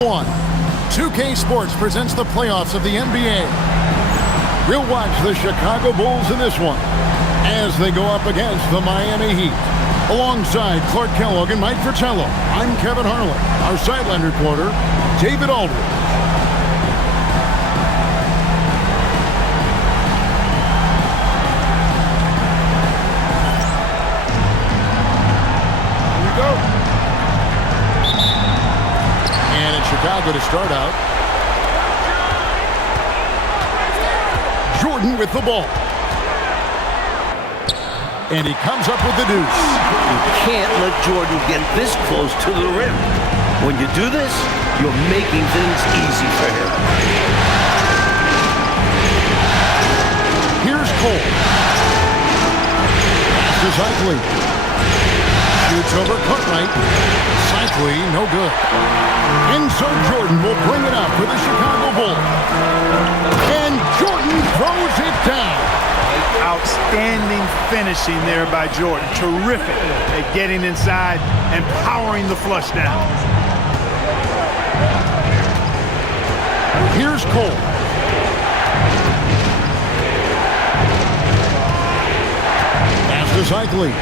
One. 2K Sports presents the playoffs of the NBA. We'll watch the Chicago Bulls in this one as they go up against the Miami Heat. Alongside Clark Kellogg and Mike Fratello, I'm Kevin Harlan. Our sideline reporter, David Aldridge. Here we go. And in Chicago to start out. Jordan with the ball. And he comes up with the deuce. You can't let Jordan get this close to the rim. When you do this, you're making things easy for him. Here's Cole. Pass to Cycli. Shoots over Cartwright. Cycli, no good. And so Jordan will bring it up for the Chicago Bulls. And Jordan throws it down. Outstanding finishing there by Jordan. Terrific at getting inside and powering the flush down. Here's Cole. Pass to Cycli.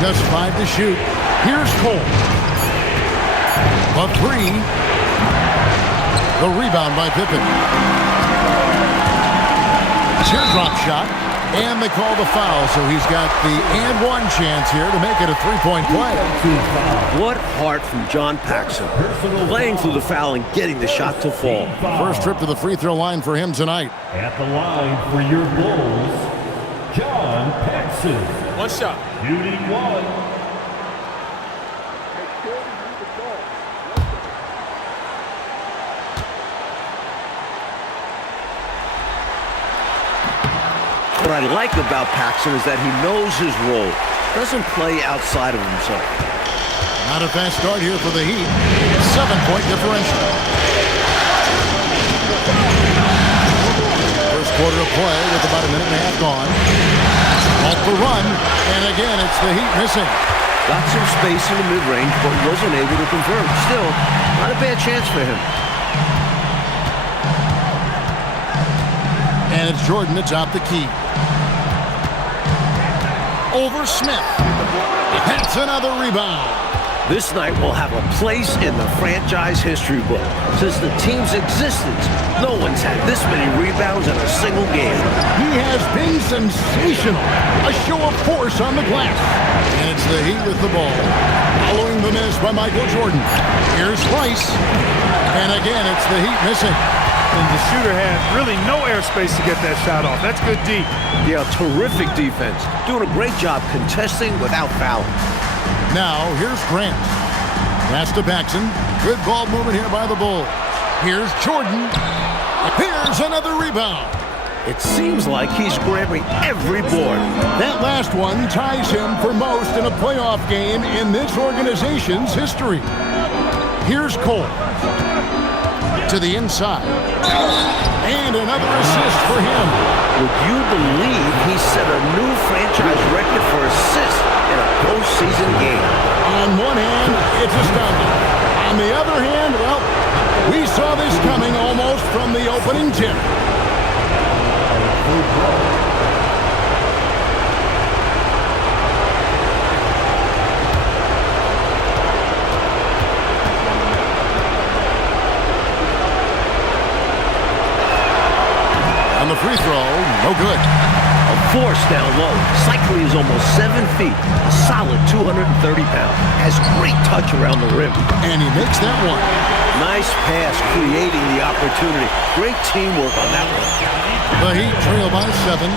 Just 5 to shoot. Here's Cole. A three. The rebound by Pippen. Teardrop shot, and they call the foul, so he's got the and one chance here to make it a three-point play. What heart from John Paxson, playing through the foul and getting the shot to fall. First trip to the free throw line for him tonight. At the line for your Bulls, John Paxson. One shot. Shooting one. What I like about Paxson is that he knows his role. Doesn't play outside of himself. Not a fast start here for the Heat. 7-point differential. First quarter of play with about a minute and a half gone. Off the run, and again it's the Heat missing. Got some space in the mid-range, but wasn't able to convert. Still, not a bad chance for him. And it's Jordan to top the key. Over Smith. That's another rebound. This night will have a place in the franchise history book. Since the team's existence, no one's had this many rebounds in a single game. He has been sensational. A show of force on the glass. And it's the Heat with the ball. Following the miss by Michael Jordan. Here's Rice. And again, it's the Heat missing. And the shooter had really no airspace to get that shot off. That's good deep. Yeah, terrific defense. Doing a great job contesting without fouling. Now, here's Grant. Pass to Paxson. Good ball movement here by the Bulls. Here's Jordan. Here's another rebound. It seems like he's grabbing every board. That last one ties him for most in a playoff game in this organization's history. Here's Cole. To the inside. And another assist for him. Would you believe he set a new franchise record for assists in a postseason game? On one hand, it's astounding. On the other hand, well, we saw this coming almost from the opening tip. On the free throw, no good. A force down low. Cycli is almost 7 feet. A solid 230 pounds. Has great touch around the rim. And he makes that one. Nice pass creating the opportunity. Great teamwork on that one. The Heat trail by 7.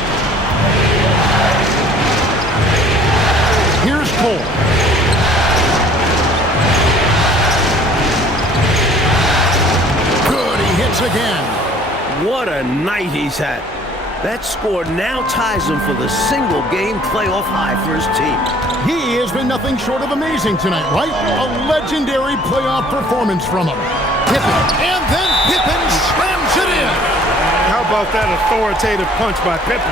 Here's Cole. Good, he hits again. What a night he's had. That score now ties him for the single-game playoff high for his team. He has been nothing short of amazing tonight, right? A legendary playoff performance from him. Pippen, and then Pippen slams it in. How about that authoritative punch by Pippen?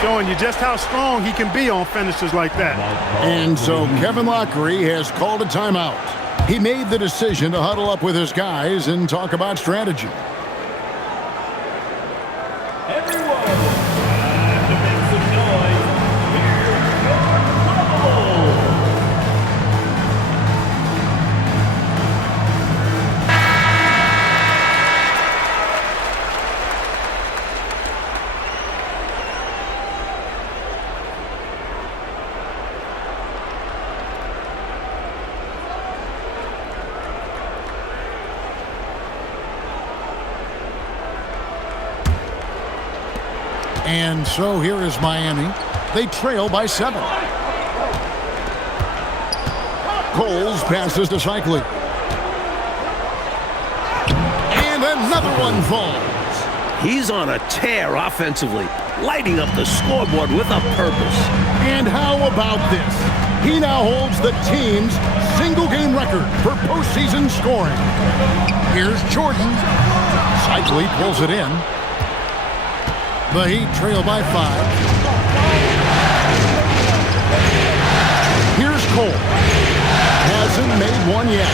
Showing you just how strong he can be on finishes like that. And so Kevin Lockery has called a timeout. He made the decision to huddle up with his guys and talk about strategy. Everyone, time to make some noise. Here's your Bulls. And so here is Miami. They trail by 7. Coles passes to Cycling. And another one falls. He's on a tear offensively, lighting up the scoreboard with a purpose. And how about this? He now holds the team's single-game record for postseason scoring. Here's Jordan. Cycling pulls it in. The Heat trail by 5. Here's Cole. Hasn't made one yet.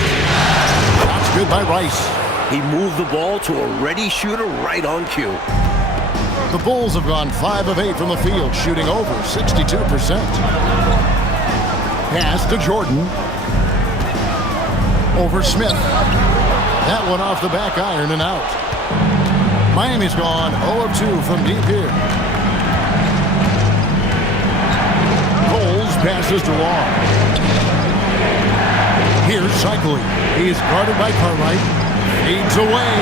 That's good by Rice. He moved the ball to a ready shooter right on cue. The Bulls have gone 5 of 8 from the field, shooting over 62%. Pass to Jordan. Over Smith. That one off the back iron and out. Miami's gone 0 of 2 from deep here. Coles passes to Long. Here's Cycling. He's guarded by Cartwright. Feeds away.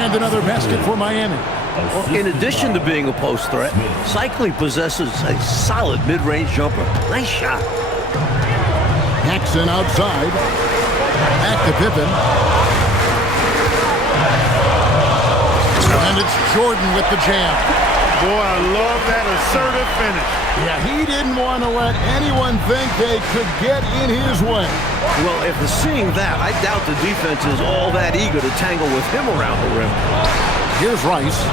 And another basket for Miami. Well, in addition to being a post threat, Cycling possesses a solid mid-range jumper. Nice shot. Paxson outside. Back to Pippen. And it's Jordan with the jam. Boy, I love that assertive finish. Yeah, he didn't want to let anyone think they could get in his way. Well, after seeing that, I doubt the defense is all that eager to tangle with him around the rim. Here's Rice.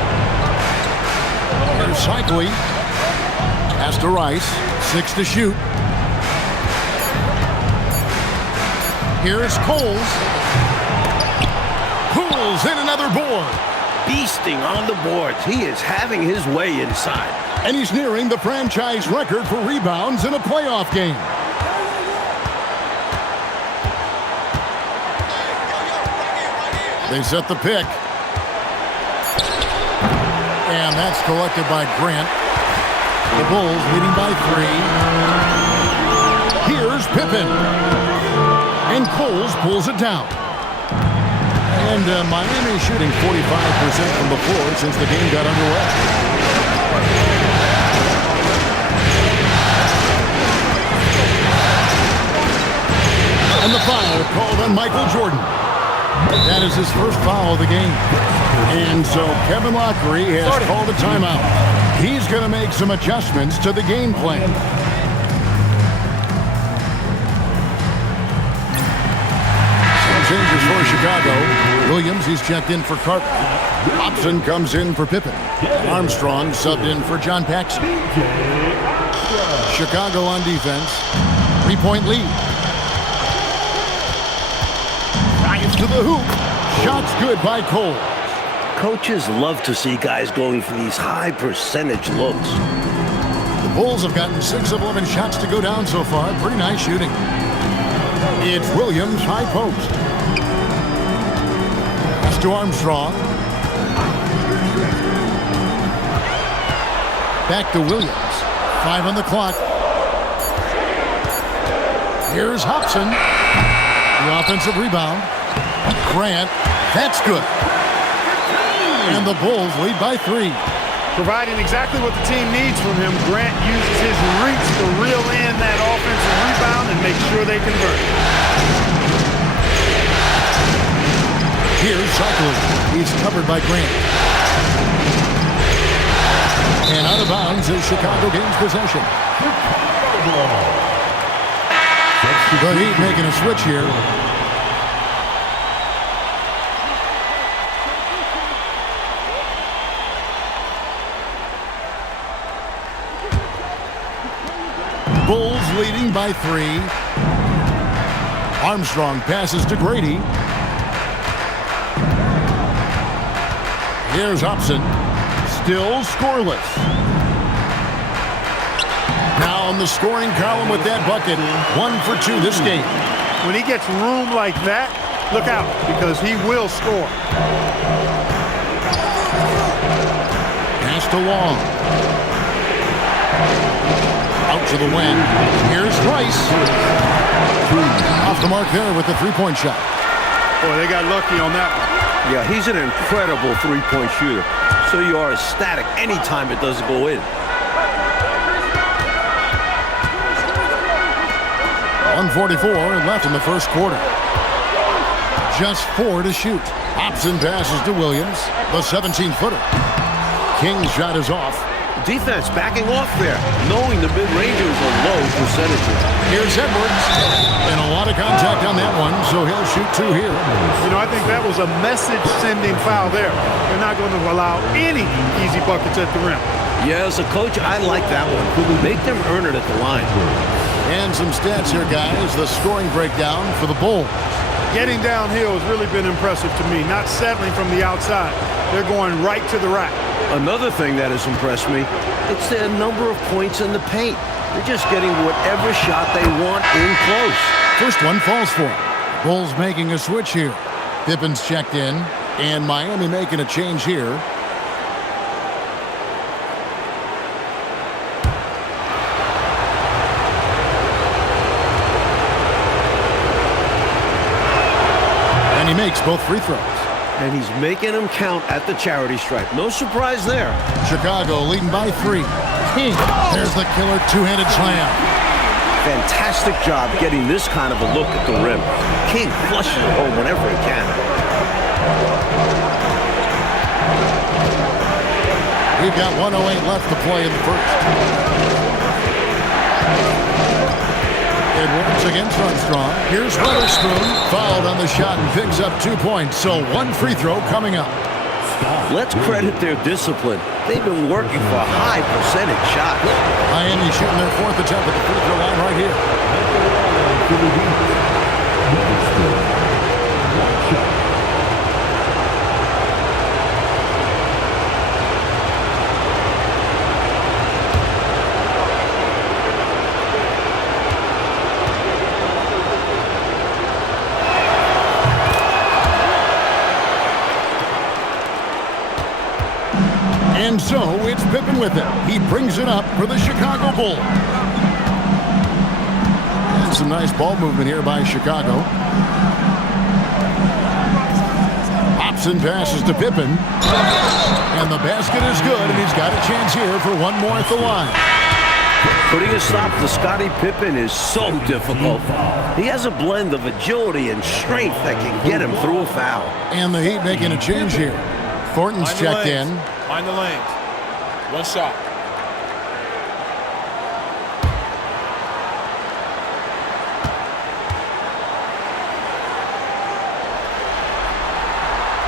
Here's Cycling. Pass to Rice. 6 to shoot. Here's Coles. Pulls in another board. Beasting on the boards. He is having his way inside. And he's nearing the franchise record for rebounds in a playoff game. They set the pick. And that's collected by Grant. The Bulls leading by 3. Here's Pippen. And Coles pulls it down. And Miami shooting 45% from the floor since the game got underway. And the foul called on Michael Jordan. That is his first foul of the game. And so Kevin Lockery has called a timeout. He's going to make some adjustments to the game plan. Changes for Chicago. Williams, he's checked in for Carter. Hobson comes in for Pippen. Armstrong subbed in for John Paxson. Chicago on defense. 3-point lead. Drives to the hoop. Shots good by Cole. Coaches love to see guys going for these high percentage looks. The Bulls have gotten 6 of 11 shots to go down so far. Pretty nice shooting. It's Williams, high post. Pass to Armstrong. Back to Williams. 5 on the clock. Here's Hobson. The offensive rebound. Grant. That's good. And the Bulls lead by 3. Providing exactly what the team needs from him, Grant uses his reach to reel in that offensive rebound and make sure they convert. Here's Cycling. He's covered by Grant. And out of bounds as Chicago gains possession. The Heat making a switch here. Bulls leading by 3. Armstrong passes to Grady. Here's Hobson. Still scoreless. Now in the scoring column with that bucket. 1 for 2 this game. When he gets room like that, look out, because he will score. Pass to Long. Out to the wing. Here's Rice. Off the mark there with the three-point shot. Boy, they got lucky on that one. Yeah, he's an incredible three-point shooter. So you are ecstatic anytime it doesn't go in. 1:44 left in the first quarter. Just 4 to shoot. Hobson passes to Williams, the 17-footer. King's shot is off. Defense backing off there, knowing the mid-rangers are low percentages. Here's Edwards. And a lot of contact on that one, so he'll shoot 2 here. You know, I think that was a message-sending foul there. They're not going to allow any easy buckets at the rim. Yeah, as a coach, I like that one. Make them earn it at the line. And some stats here, guys. The scoring breakdown for the Bulls. Getting downhill has really been impressive to me, not settling from the outside. They're going right to the rack. Another thing that has impressed me, it's the number of points in the paint. They're just getting whatever shot they want in close. First one falls for him. Bulls making a switch here. Pippen's checked in, and Miami making a change here. And he makes both free throws. And he's making them count at the charity stripe. No surprise there. Chicago leading by 3. King, there's the killer two-handed slam. Fantastic job getting this kind of a look at the rim. King flushes it home whenever he can. We've got 1:08 left to play in the first. Edwards against Armstrong. Here's Weatherspoon. Fouled on the shot and picks up 2 points. So 1 free throw coming up. Let's credit their discipline. They've been working for high percentage shots. Miami shooting their 4th attempt at the free throw line right here. And so it's Pippen with it. He brings it up for the Chicago Bulls. And some nice ball movement here by Chicago. Hobson passes to Pippen. And the basket is good, and he's got a chance here for one more at the line. Putting a stop to Scottie Pippen is so difficult. He has a blend of agility and strength that can get him through a foul. And the Heat making a change here. Thornton's checked in. Mind the lanes. One shot.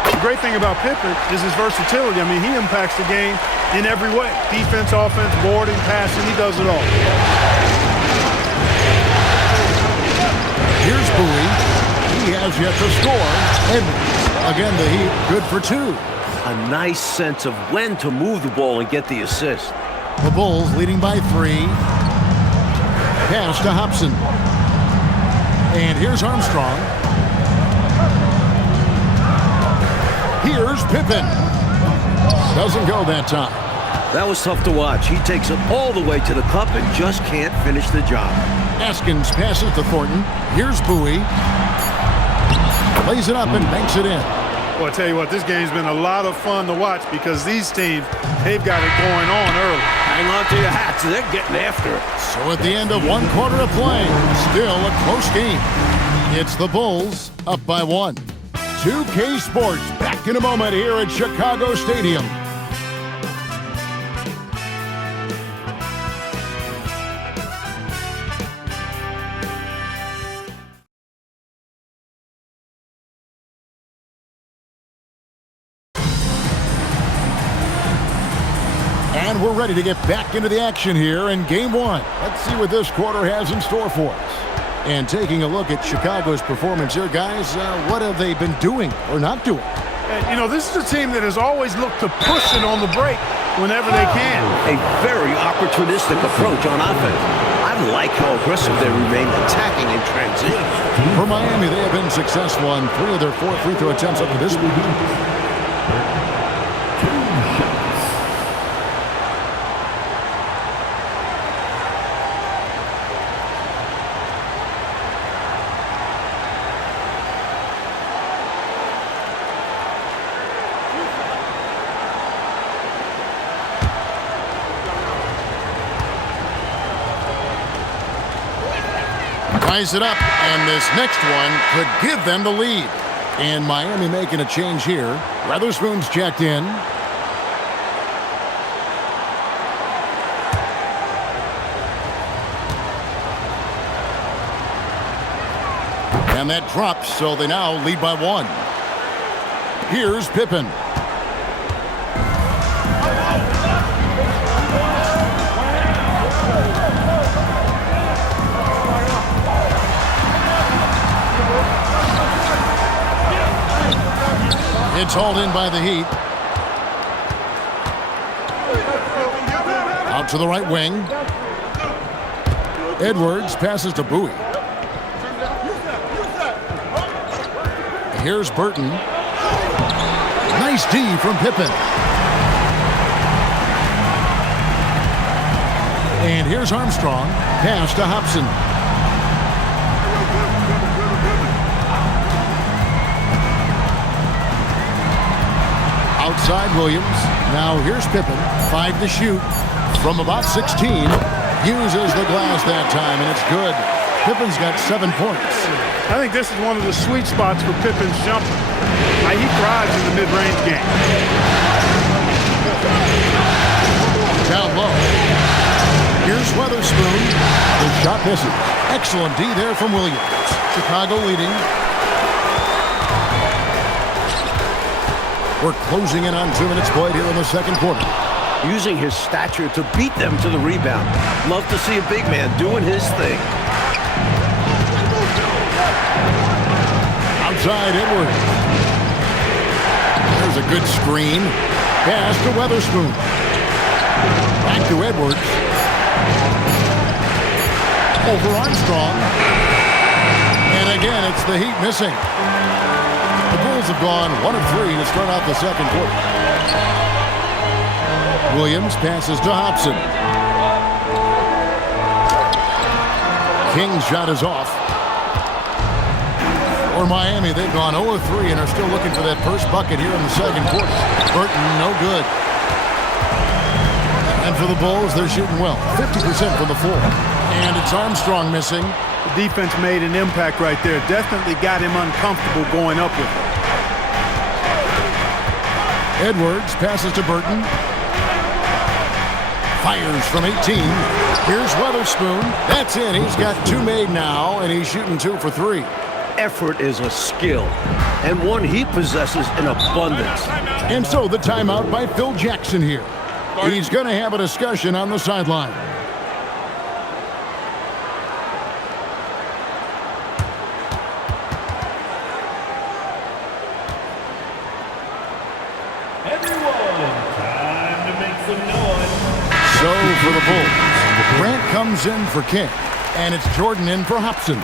The great thing about Pippen is his versatility. I mean, he impacts the game in every way. Defense, offense, boarding, passing, he does it all. Here's Bowie. He has yet to score. Edwards. Again, the Heat good for 2. A nice sense of when to move the ball and get the assist. The Bulls leading by 3. Pass to Hobson. And here's Armstrong. Here's Pippen. Doesn't go that time. That was tough to watch. He takes it all the way to the cup and just can't finish the job. Askins passes to Thornton. Here's Bowie. Lays it up and banks it in. Well, I tell you what, this game's been a lot of fun to watch because these teams, they've got it going on early. Hang on to your hats. They're getting after it. So at the end of 1 quarter of play, still a close game. It's the Bulls up by 1. 2K Sports back in a moment here at Chicago Stadium. And we're ready to get back into the action here in Game 1. Let's see what this quarter has in store for us. And taking a look at Chicago's performance here, guys, what have they been doing or not doing? And, you know, this is a team that has always looked to push it on the break whenever they can. A very opportunistic approach on offense. I like how aggressive they remain attacking in transition. For Miami, they have been successful on 3 of their 4 free throw attempts up to this point. Ties it up, and this next one could give them the lead. And Miami making a change here. Weatherspoon's checked in. And that drops, so they now lead by 1. Here's Pippen. It's hauled in by the Heat. Out to the right wing. Edwards passes to Bowie. Here's Burton. Nice D from Pippen. And here's Armstrong. Pass to Hobson. Outside Williams. Now here's Pippen. 5 to shoot. From about 16. Uses the glass that time, and it's good. Pippen's got 7 points. I think this is one of the sweet spots for Pippen's jumper. He thrives in the mid-range game. Down low. Here's Weatherspoon. The shot misses. Excellent D there from Williams. Chicago leading. We're closing in on 2 minutes played here in the second quarter. Using his stature to beat them to the rebound. Love to see a big man doing his thing. Outside Edwards. There's a good screen. Pass to Weatherspoon. Back to Edwards. Over Armstrong. And again, it's the Heat missing. The Bulls have gone 1 of 3 to start out the second quarter. Williams passes to Hobson. King's shot is off. For Miami, they've gone 0 of 3 and are still looking for that first bucket here in the second quarter. Burton, no good. And for the Bulls, they're shooting well. 50% from the floor. And it's Armstrong missing. The defense made an impact right there. Definitely got him uncomfortable going up with it. Edwards passes to Burton. Fires from 18. Here's Weatherspoon. That's in. He's got 2 made now, and he's shooting 2 for 3. Effort is a skill, and one he possesses in abundance. And so the timeout by Phil Jackson here. He's going to have a discussion on the sideline. So for the Bulls, Grant comes in for King, and it's Jordan in for Hobson.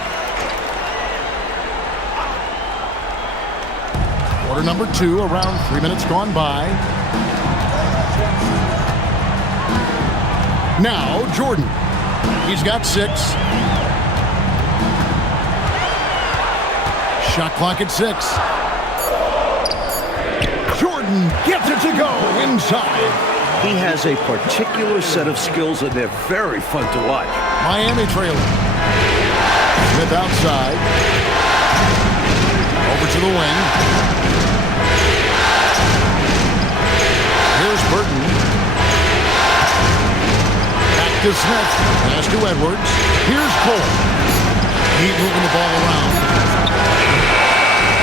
Quarter number 2, around 3 minutes gone by. Now Jordan. He's got 6. Shot clock at 6. Jordan gets it to go inside. He has a particular set of skills, and they're very fun to watch. Miami trailing. Smith outside. Over to the wing. Here's Burton. Back to Smith. Pass to Edwards. Here's Cole. Heat moving the ball around.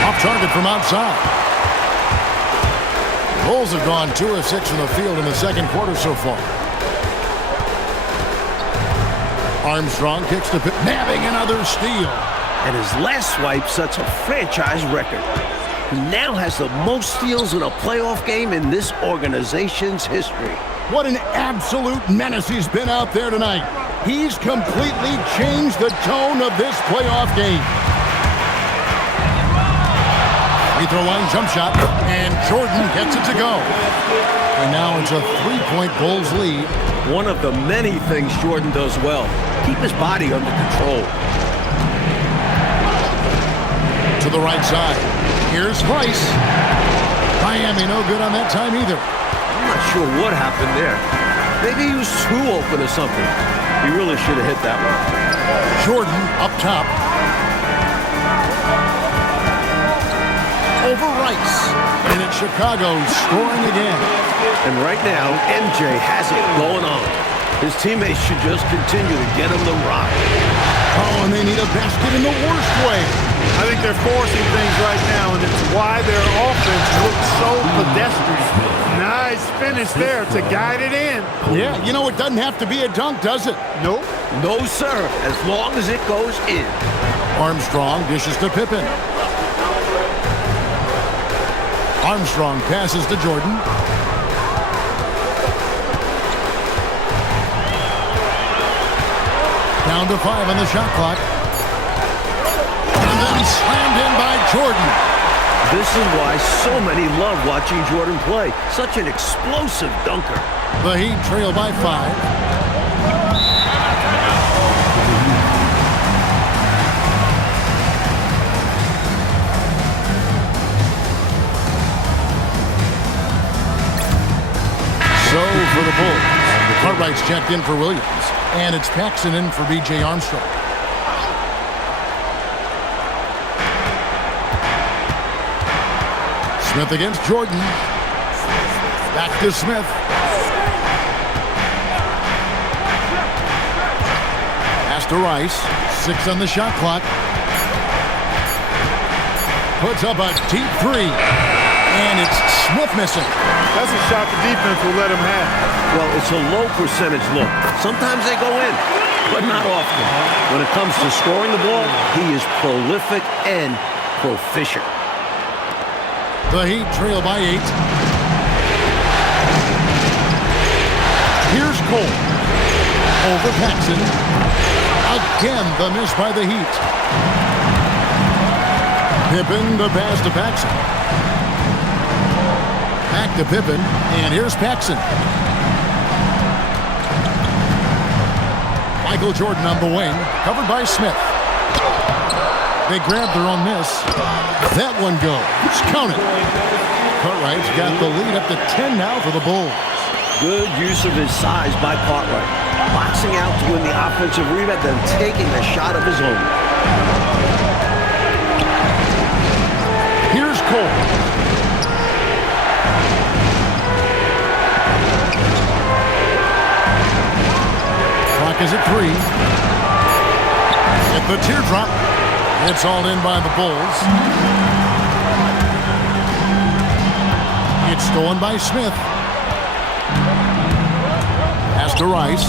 Off target from outside. Bulls have gone 2 of 6 from the field in the second quarter so far. Armstrong kicks to Pippen, nabbing another steal. And his last swipe sets a franchise record. He now has the most steals in a playoff game in this organization's history. What an absolute menace he's been out there tonight. He's completely changed the tone of this playoff game. Free throw line jump shot, and Jordan gets it to go. And now it's a 3-point Bulls lead. One of the many things Jordan does well, keep his body under control. To the right side. Here's Rice. Miami no good on that time either. I'm not sure what happened there. Maybe he was too open or something. He really should have hit that one. Jordan up top. Over Rice. And it's Chicago scoring again. And right now, MJ has it going on. His teammates should just continue to get him the rock. Oh, and they need a basket in the worst way. I think they're forcing things right now, and it's why their offense looks so pedestrian. Nice finish there to guide it in. Yeah, you know, it doesn't have to be a dunk, does it? Nope. No, sir, as long as it goes in. Armstrong dishes to Pippen. Armstrong passes to Jordan. Down to 5 on the shot clock. And then slammed in by Jordan. This is why so many love watching Jordan play. Such an explosive dunker. The Heat trail by 5. So for the Bulls, Cartwright's checked in for Williams, and it's Paxson in for B.J. Armstrong. Smith against Jordan. Back to Smith. Pass to Rice. 6 on the shot clock. Puts up a deep 3. And it's Smith missing. That's a shot the defense will let him have. Well, it's a low percentage look. Sometimes they go in, but not often. When it comes to scoring the ball, he is prolific and proficient. The Heat trail by 8. Here's Cole. Over Paxson. Again, the miss by the Heat. Pippen the pass to Paxson. Back to Pippen, and here's Paxson. Michael Jordan on the wing, covered by Smith. They grabbed their own miss. That one goes. Count it. Cartwright's got the lead up to 10 now for the Bulls. Good use of his size by Cartwright. Boxing out to win the offensive rebound, then taking a shot of his own. Here's Cole. Clock is at 3. At the teardrop. It's all in by the Bulls. It's stolen by Smith. Pass to Rice.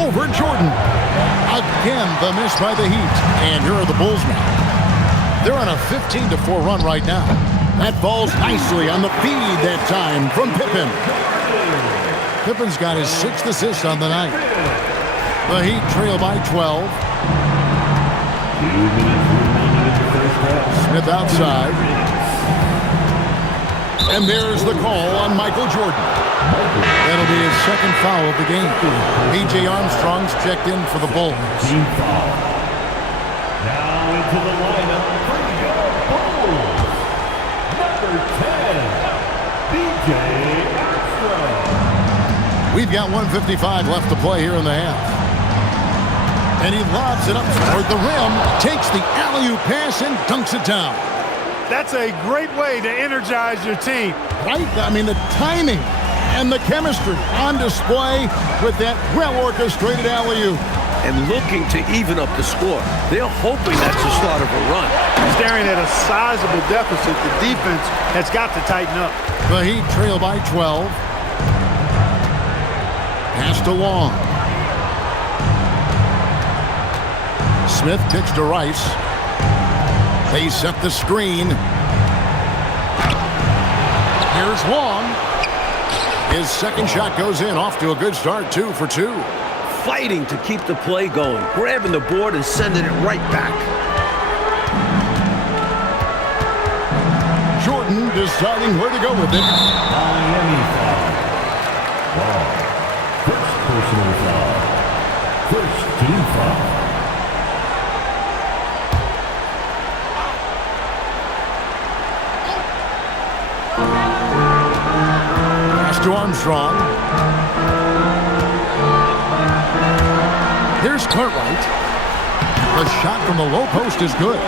Over Jordan. Again, the miss by the Heat. And here are the Bulls now. They're on a 15-4 run right now. That falls nicely on the feed that time from Pippen. Pippen's got his 6th assist on the night. The Heat trail by 12. Smith outside. And there's the call on Michael Jordan. That'll be his 2nd foul of the game. B.J. Armstrong's checked in for the Bulls. Team foul. Now into the lineup for your Bulls. Number 10, B.J. Armstrong. We've got 1:55 left to play here in the half. And he lobs it up toward the rim, takes the alley-oop pass and dunks it down. That's a great way to energize your team. Right? I mean, the timing and the chemistry on display with that well-orchestrated alley-oop. And looking to even up the score. They're hoping that's the start of a run. Staring at a sizable deficit, the defense has got to tighten up. The Heat trail by 12. Pass to Long. Smith kicks to Rice. They set the screen. Here's Long. His second shot goes in, off to a good start, 2 for 2. Fighting to keep the play going, grabbing the board and sending it right back. Jordan deciding where to go with it. Miami foul. Long. First personal foul. First team foul. Pass to Armstrong. Here's Cartwright. The shot from the low post is good.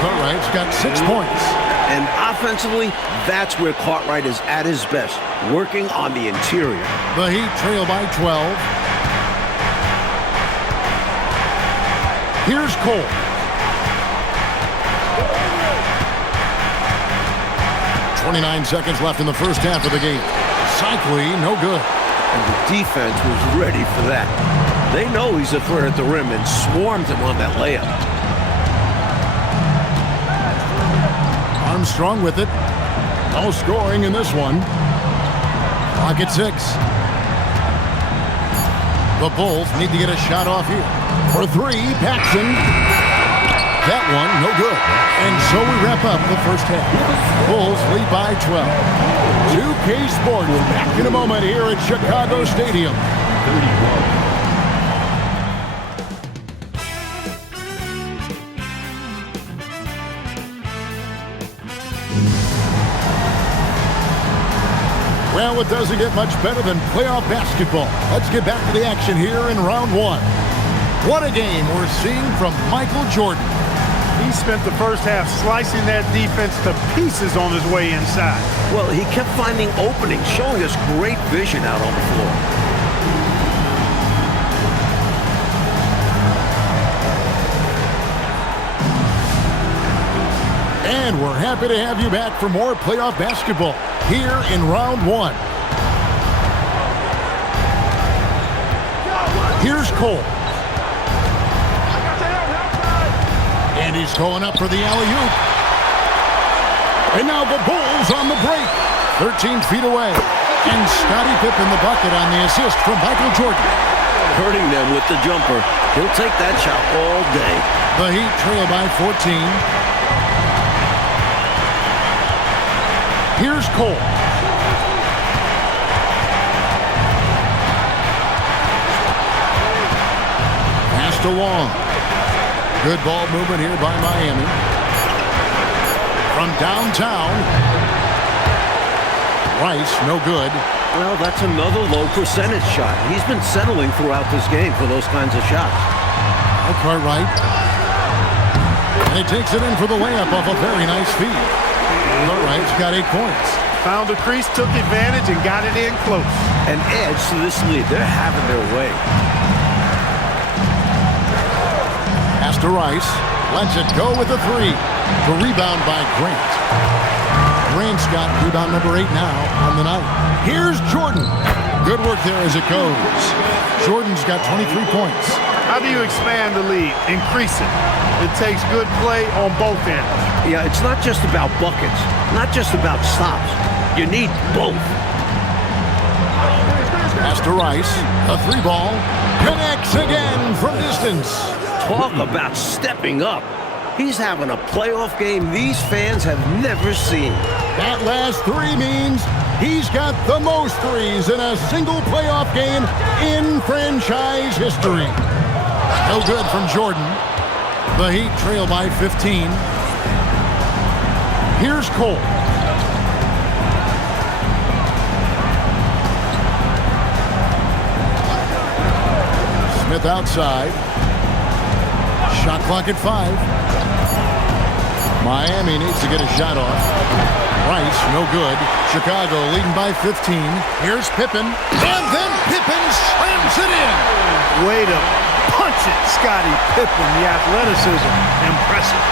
Cartwright's got 6 points. And offensively, that's where Cartwright is at his best, working on the interior. The Heat trail by 12. Here's Cole. .29 seconds left in the first half of the game. Cycli, no good. And the defense was ready for that. They know he's a threat at the rim and swarmed him on that layup. Armstrong with it. No scoring in this one. Clock at 6. The Bulls need to get a shot off here. For 3, Paxson. That one, no good. And so we wrap up the first half. Bulls lead by 12. 2K Sports back in a moment here at Chicago Stadium. 31. Well, it doesn't get much better than playoff basketball. Let's get back to the action here in round 1. What a game we're seeing from Michael Jordan. He spent the first half slicing that defense to pieces on his way inside. Well, he kept finding openings, showing us great vision out on the floor. And we're happy to have you back for more playoff basketball here in round 1. Here's Cole. And he's going up for the alley-oop. And now the Bulls on the break. 13 feet away. And Scottie Pippen the bucket on the assist from Michael Jordan. Hurting them with the jumper. He'll take that shot all day. The Heat trail by 14. Here's Cole. Pass to Long. Good ball movement here by Miami. From downtown. Rice, no good. Well, that's another low percentage shot. He's been settling throughout this game for those kinds of shots. Cartwright. And he takes it in for the layup off a very nice feed. Cartwright's got 8 points. Found the crease, took advantage, and got it in close. And adds to this lead. They're having their way. Pass to Rice. Lets it go with a 3. The rebound by Grant. Grant's got rebound number 8 now on the night. Here's Jordan. Good work there as it goes. Jordan's got 23 points. How do you expand the lead? Increase it. It takes good play on both ends. Yeah, it's not just about buckets, not just about stops. You need both. Pass to Rice. A 3 ball. Connects again from distance. Talk about stepping up. He's having a playoff game these fans have never seen. That last 3 means he's got the most threes in a single playoff game in franchise history. No good from Jordan. The Heat trail by 15. Here's Cole. Smith outside. Shot clock at 5. Miami needs to get a shot off. Rice, no good. Chicago leading by 15. Here's Pippen. And then Pippen slams it in. Way to punch it, Scottie Pippen. The athleticism, impressive.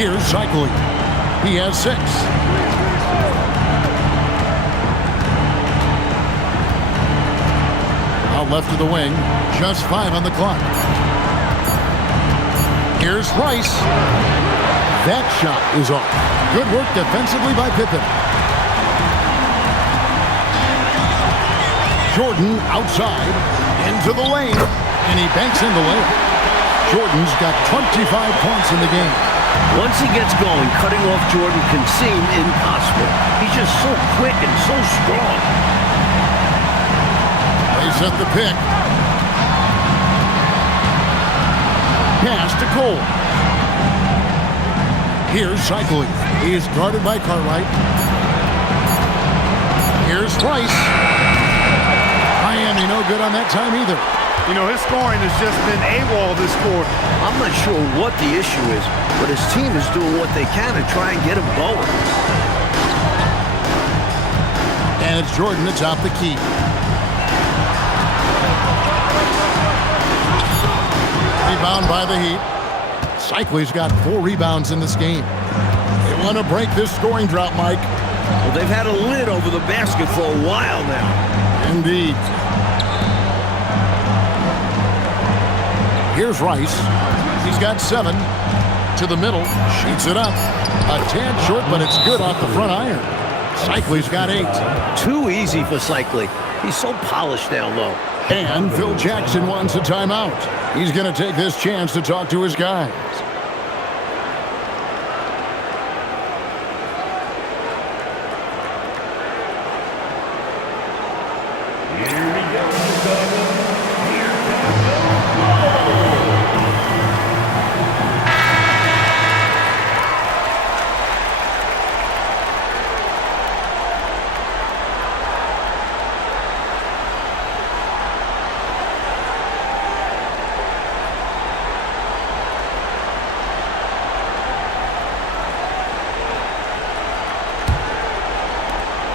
Here's Cycling. He has 6. Out left of the wing. Just 5 on the clock. Here's Rice. That shot is off. Good work defensively by Pippen. Jordan outside, into the lane, and he banks in the layup. Jordan's got 25 points in the game. Once he gets going, cutting off Jordan can seem impossible. He's just so quick and so strong. They set the pick. Pass to Cole. Here's Cycling. He is guarded by Cartwright. Here's Rice. Miami no good on that time either. You know, his scoring has just been AWOL this quarter. I'm not sure what the issue is, but his team is doing what they can to try and get him going. And it's Jordan that's out the key. Rebound by the Heat. Cycling's got 4 rebounds in this game. They want to break this scoring drought, Mike. Well, they've had a lid over the basket for a while now. Indeed. Here's Rice. He's got 7. To the middle. Shoots it up. A tad short, but it's good off the front iron. Cycling's got 8. Too easy for Cycling. He's so polished down low. And Phil Jackson wants a timeout. He's going to take this chance to talk to his guys.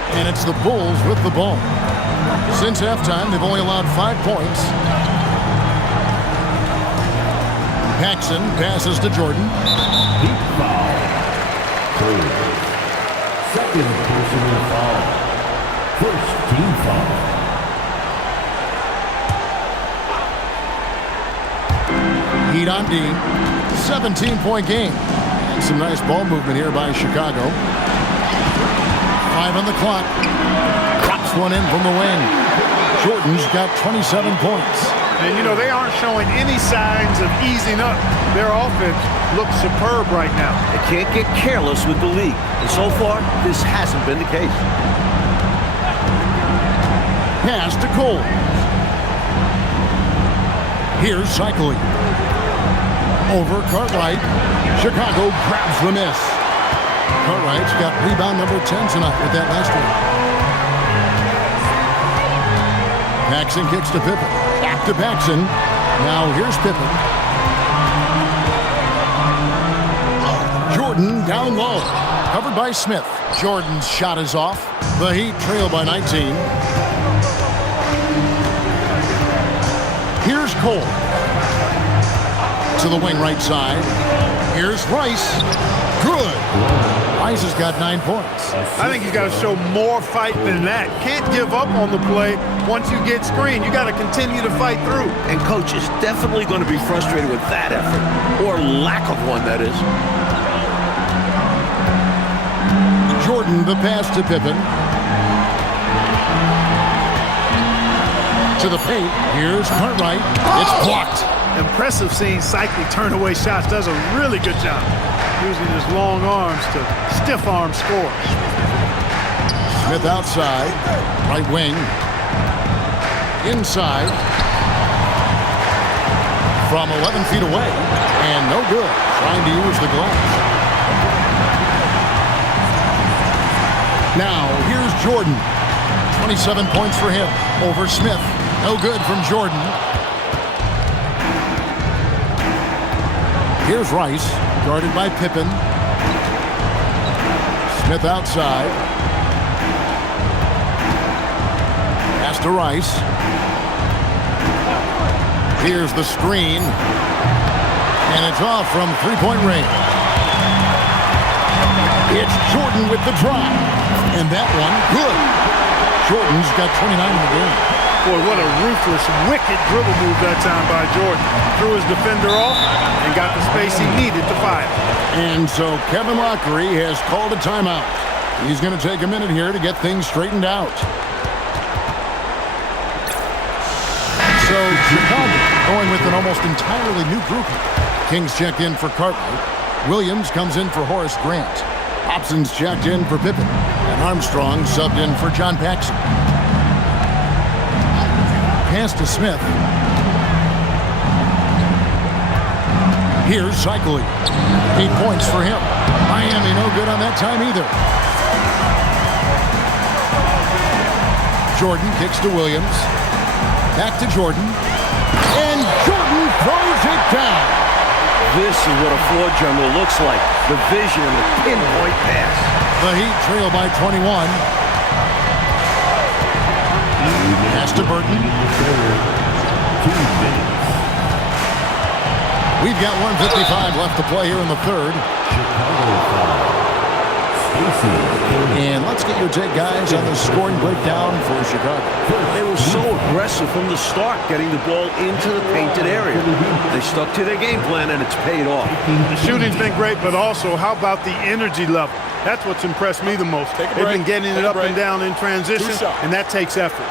And it's the Bulls with the ball. Since halftime, they've only allowed 5 points. Paxson passes to Jordan. Deep foul. 3. Second personal foul. First team foul. Heat on D. 17-point game. And some nice ball movement here by Chicago. 5 on the clock. Drops one in from the wing. Jordan's got 27 points. And, you know, they aren't showing any signs of easing up. Their offense looks superb right now. They can't get careless with the league. And so far, this hasn't been the case. Pass to Cole. Here's Cycling. Over Cartwright. Chicago grabs the miss. Cartwright's got rebound number 10 tonight with that last one. Paxson kicks to Pippen. Back to Paxson. Now here's Pippen. Jordan down low. Covered by Smith. Jordan's shot is off. The Heat trail by 19. Here's Cole. To the wing right side. Here's Rice. Good. Rice has got 9 points. I think he's got to show more fight than that. Can't give up on the play once you get screened. You got to continue to fight through. And coach is definitely going to be frustrated with that effort, or lack of one, that is. Jordan, the pass to Pippen. To the paint. Here's Cartwright. It's blocked. Impressive seeing Cycling turn away shots. Does a really good job using his long arms to stiff arm score. Smith outside. Right wing. Inside. From 11 feet away. And no good. Trying to use the glass. Now, here's Jordan. 27 points for him over Smith. No good from Jordan. Here's Rice, guarded by Pippen. Smith outside. Pass to Rice. Here's the screen. And it's off from three-point range. It's Jordan with the drive. And that one, good. Jordan's got 29 in the game. Boy, what a ruthless, wicked dribble move that time by Jordan. Threw his defender off and got the space he needed to fire. And so Kevin Lockery has called a timeout. He's going to take a minute here to get things straightened out. So Chicago going with an almost entirely new group. Kings checked in for Cartwright. Williams comes in for Horace Grant. Hobson's checked in for Pippen. And Armstrong subbed in for John Paxson. Pass to Smith. Here's Cycling. 8 points for him. Miami no good on that time either. Jordan kicks to Williams. Back to Jordan. And Jordan throws it down. This is what a floor general looks like. The vision and the pinpoint pass. The Heat trail by 21. Pass to Burton. We've got 1:55 left to play here in the third. And let's get your take, guys, on the scoring breakdown for Chicago. They were so aggressive from the start, getting the ball into the painted area. They stuck to their game plan, and it's paid off. The shooting's been great, but also, how about the energy level? That's what's impressed me the most. Take a They've break. been getting it up and down in transition, and that takes effort.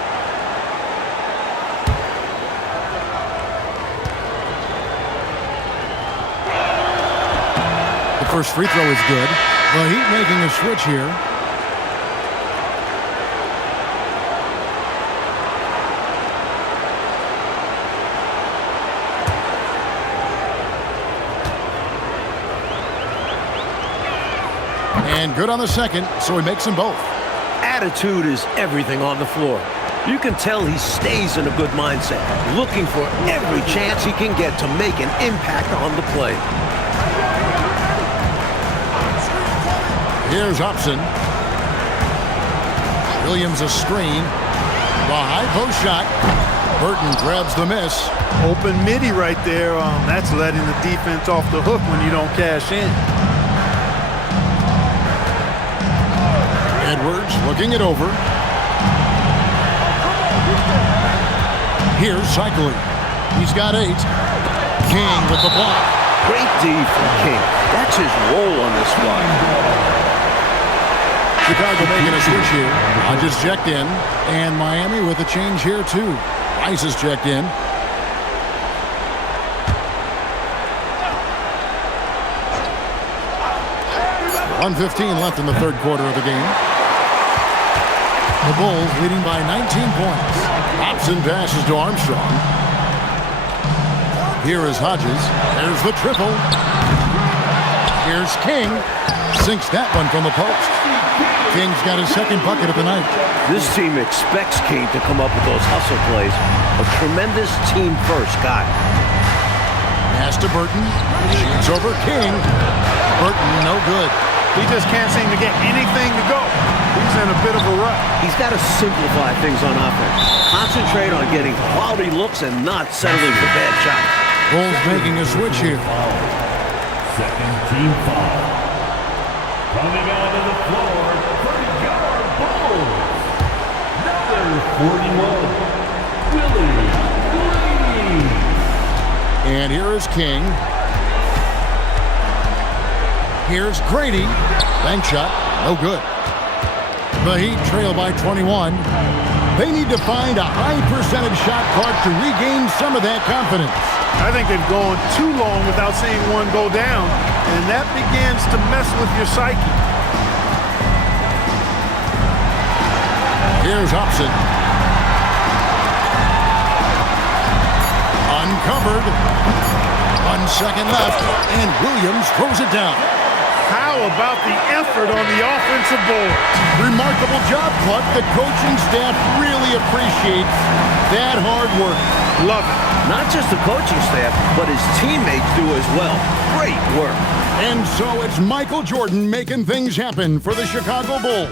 The first free throw is good. The Heat making a switch here. And good on the second, so he makes them both. Attitude is everything on the floor. You can tell he stays in a good mindset, looking for every chance he can get to make an impact on the play. Here's Hobson. Williams a screen. The high post shot. Burton grabs the miss. Open midi right there. That's letting the defense off the hook when you don't cash in. Edwards looking it over. Here's Cycling. He's got 8. King with the block. Great D from King. That's his role on this squad. Chicago making a switch here. Hodges checked in. And Miami with a change here, too. Rice is checked in. .115 left in the third quarter of the game. The Bulls leading by 19 points. Hobson passes to Armstrong. Here is Hodges. There's the triple. Here's King. Sinks that one from the post. King's got his second bucket of the night. This team expects King to come up with those hustle plays. A tremendous team-first guy. Pass to Burton. Shoots over King. Burton, no good. He just can't seem to get anything to go. He's in a bit of a rut. He's got to simplify things on offense. Concentrate on getting quality looks and not settling for bad shots. Bulls making a switch here. Second team foul. Coming onto the floor for the Chicago Bulls. Number 41, Willie Green. And here is King. Here's Grady. Bank shot. No good. The Heat trail by 21. They need to find a high percentage shot clock to regain some of that confidence. I think they've gone too long without seeing one go down, and that begins to mess with your psyche. Here's Hobson. Uncovered. 1 second left, and Williams throws it down. How about the effort on the offensive board? Remarkable job, Clark. The coaching staff really appreciates that hard work. Love it. Not just the coaching staff, but his teammates do as well. Great work. And so it's Michael Jordan making things happen for the Chicago Bulls.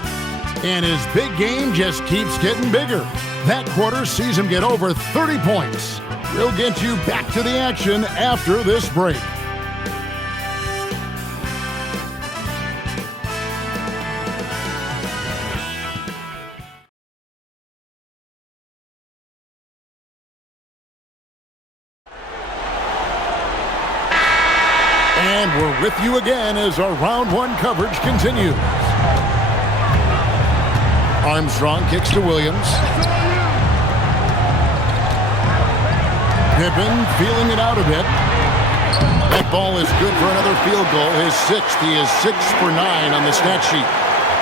And his big game just keeps getting bigger. That quarter sees him get over 30 points. We'll get you back to the action after this break. And we're with you again as our round one coverage continues. Armstrong kicks to Williams. Pippen feeling it out a bit. That ball is good for another field goal. His sixth. He is 6 for 9 on the stat sheet.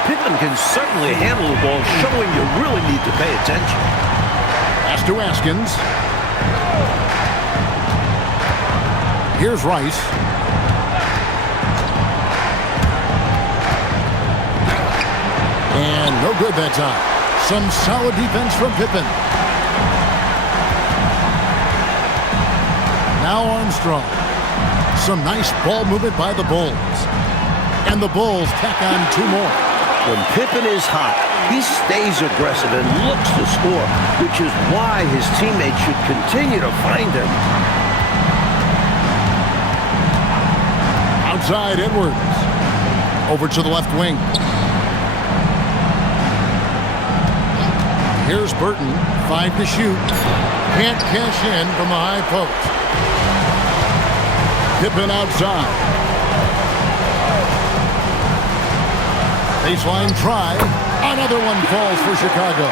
Pippen can certainly handle the ball, showing you really need to pay attention. Pass to Askins. Here's Rice. And no good that time. Some solid defense from Pippen. Now Armstrong. Some nice ball movement by the Bulls. And the Bulls tack on 2 more. When Pippen is hot, he stays aggressive and looks to score, which is why his teammates should continue to find him. Outside Edwards. Over to the left wing. Here's Burton. 5 to shoot. Can't cash in from the high post. Pippen outside. Baseline try. Another one falls for Chicago.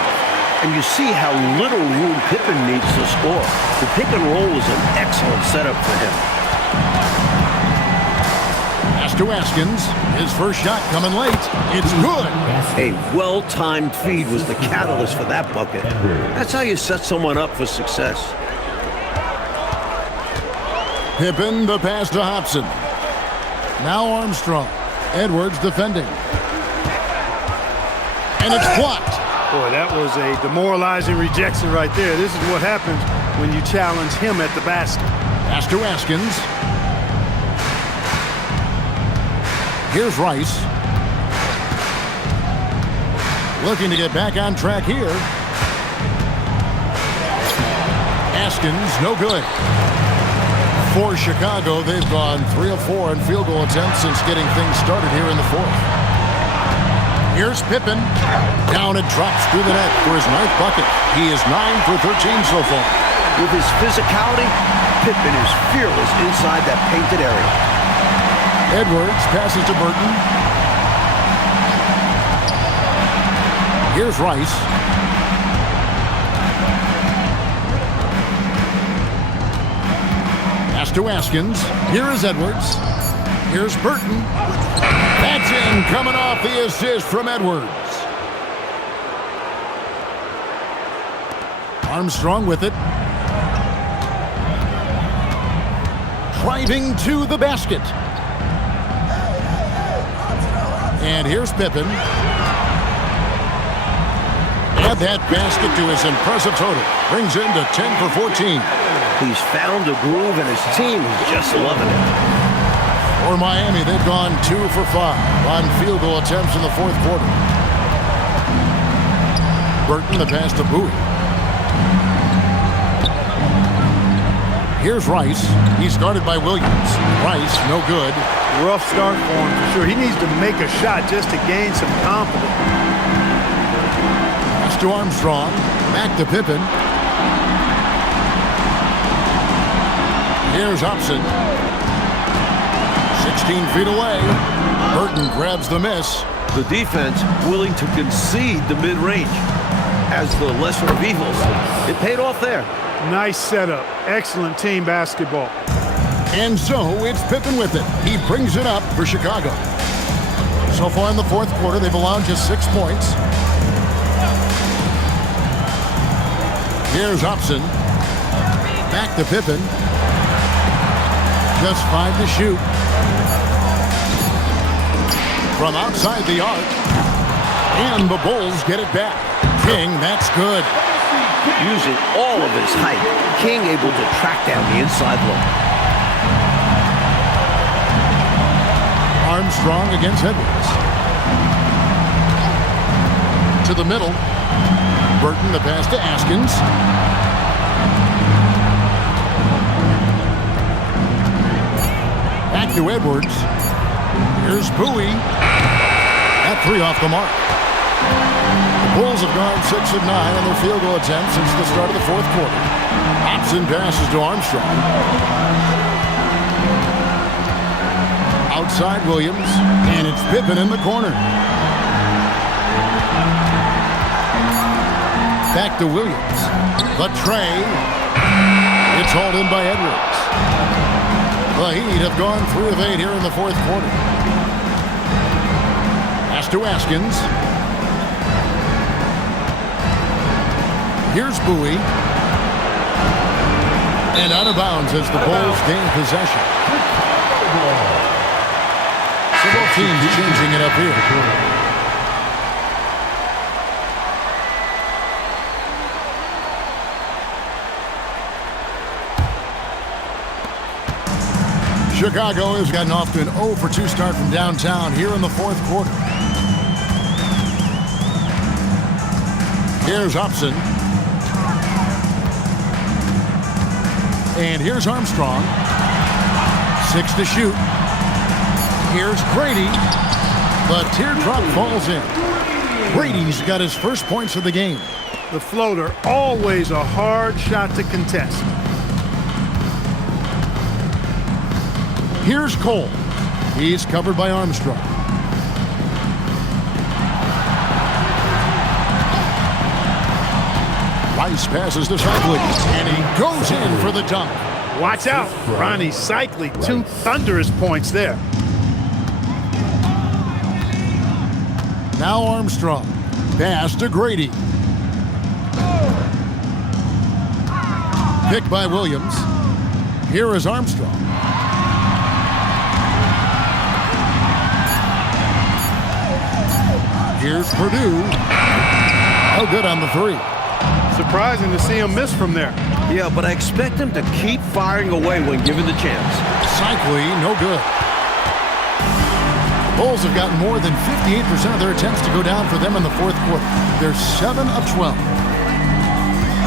And you see how little room Pippen needs to score. The pick and roll is an excellent setup for him. Pass to Askins. His first shot coming late. It's good. A well-timed feed was the catalyst for that bucket. That's how you set someone up for success. Pippen, the pass to Hobson. Now Armstrong. Edwards defending. And it's blocked. Boy, that was a demoralizing rejection right there. This is what happens when you challenge him at the basket. Pass to Askins. Here's Rice. Looking to get back on track here. Askins, no good. For Chicago, they've gone 3 of 4 on field goal attempts since getting things started here in the 4th. Here's Pippen. Down and drops through the net for his 9th bucket. He is 9 for 13 so far. With his physicality, Pippen is fearless inside that painted area. Edwards passes to Burton. Here's Rice. Pass to Askins. Here is Edwards. Here's Burton. That's in, coming off the assist from Edwards. Armstrong with it. Driving to the basket. And here's Pippen. Add that basket to his impressive total. Brings him to 10 for 14. He's found a groove, and his team is just loving it. For Miami, they've gone 2 for 5 on field goal attempts in the 4th quarter. Burton, the pass to Bowie. Here's Rice. He's guarded by Williams. Rice, no good. Rough start for him for sure. He needs to make a shot just to gain some confidence. Pass to Armstrong. Back to Pippen. Here's Hobson. 16 feet away. Burton grabs the miss. The defense willing to concede the mid-range. As the lesser of evils, it paid off there. Nice setup. Excellent team basketball. And so it's Pippen with it. He brings it up for Chicago. So far in the 4th quarter, they've allowed just 6 points. Here's Hobson. Back to Pippen. Just 5 to shoot. From outside the arc. And the Bulls get it back. King, that's good. Using all of his height, King able to track down the inside look. Armstrong against Edwards. To the middle. Burton, the pass to Askins. Back to Edwards. Here's Bowie. That 3 off the mark. The Bulls have gone 6 of 9 on their field goal attempts since the start of the 4th quarter. Hobson passes to Armstrong. outside Williams, and it's Pippen in the corner. Back to Williams. The tray. It's hauled in by Edwards. The Heat have gone 3 of 8 here in the fourth quarter. Pass to Askins. Here's Bowie. And out of bounds as the Bulls gain possession. So both teams changing it up here. Chicago has gotten off to an 0 for 2 start from downtown here in the fourth quarter. Here's Hobson. And here's Armstrong. 6 to shoot. Here's Grady. The teardrop falls in. Brady's got his first points of the game. The floater, always a hard shot to contest. Here's Cole. He's covered by Armstrong. Rice passes to Cycli, and he goes in for the dunk. Watch out. Ronnie Cycli, 2 thunderous points there. Now Armstrong. Pass to Grady. Picked by Williams. Here is Armstrong. Here's Purdue. No good on the 3. Surprising to see him miss from there. Yeah, but I expect him to keep firing away when given the chance. Cycli, no good. The Bulls have gotten more than 58% of their attempts to go down for them in the fourth quarter. They're 7 of 12.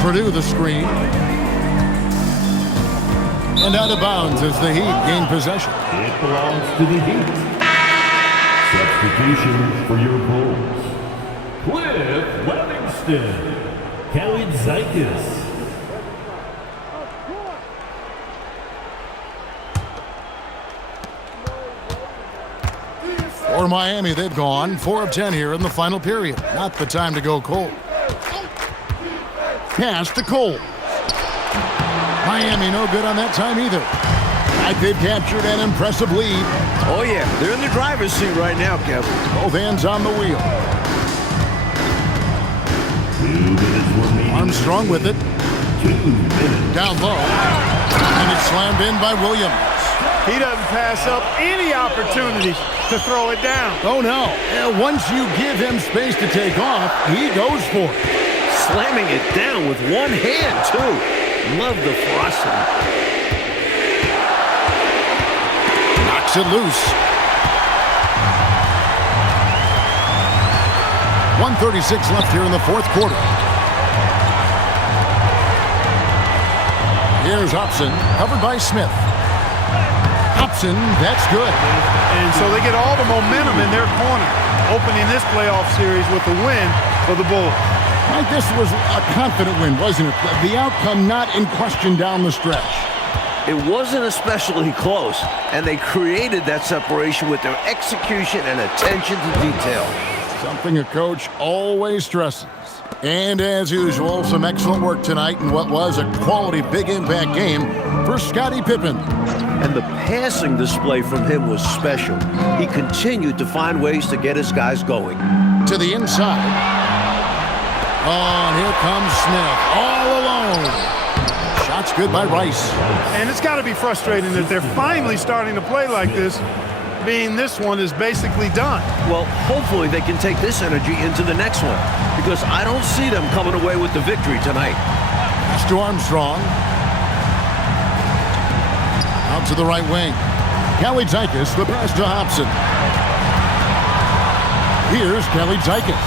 Purdue the screen. And out of bounds as the Heat gain possession. It belongs to the Heat. Substitution for your Bulls. Cliff Weatherstone. Kalaitzakis. For Miami, they've gone 4 of 10 here in the final period. Not the time to go cold. Pass to Cole. Miami no good on that time either. Like they've captured an impressive lead. Oh, yeah. They're in the driver's seat right now, Kevin. Both hands on the wheel. 2 minutes remaining. Armstrong with it. 2 minutes. Down low. And it's slammed in by Williams. He doesn't pass up any opportunity to throw it down. Oh, no. Once you give him space to take off, he goes for it. Slamming it down with one hand, too. Love the ferocity. Knocks it loose. 1:36 left here in the fourth quarter. Here's Hobson, covered by Smith. Hobson, that's good. And so they get all the momentum in their corner, opening this playoff series with a win for the Bulls. Mike, this was a confident win, wasn't it? The outcome not in question down the stretch. It wasn't especially close, and they created that separation with their execution and attention to detail. Something a coach always stresses. And as usual, some excellent work tonight in what was a quality big impact game for Scottie Pippen. And the passing display from him was special. He continued to find ways to get his guys going. To the inside. Oh, and here comes Smith, all alone. Shot's good by Rice. And it's got to be frustrating that they're finally starting to play like this, being this one is basically done. Well, hopefully they can take this energy into the next one, because I don't see them coming away with the victory tonight. Pass to Armstrong. Out to the right wing. Kalaitzakis, the pass to Hobson. Here's Kalaitzakis.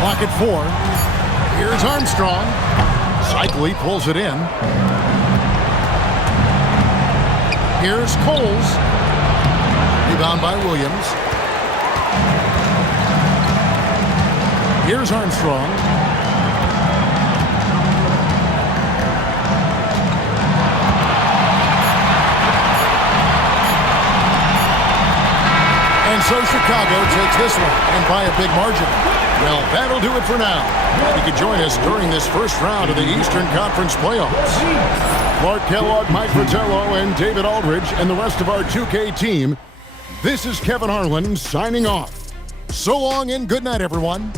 Clock at 4. Here's Armstrong. Cycli pulls it in. Here's Coles. Rebound by Williams. Here's Armstrong. So Chicago takes this one, and by a big margin. Well, that'll do it for now. You can join us during this first round of the Eastern Conference playoffs. Clark Kellogg, Mike Fratello, and David Aldridge, and the rest of our 2K team. This is Kevin Harlan signing off. So long and good night, everyone.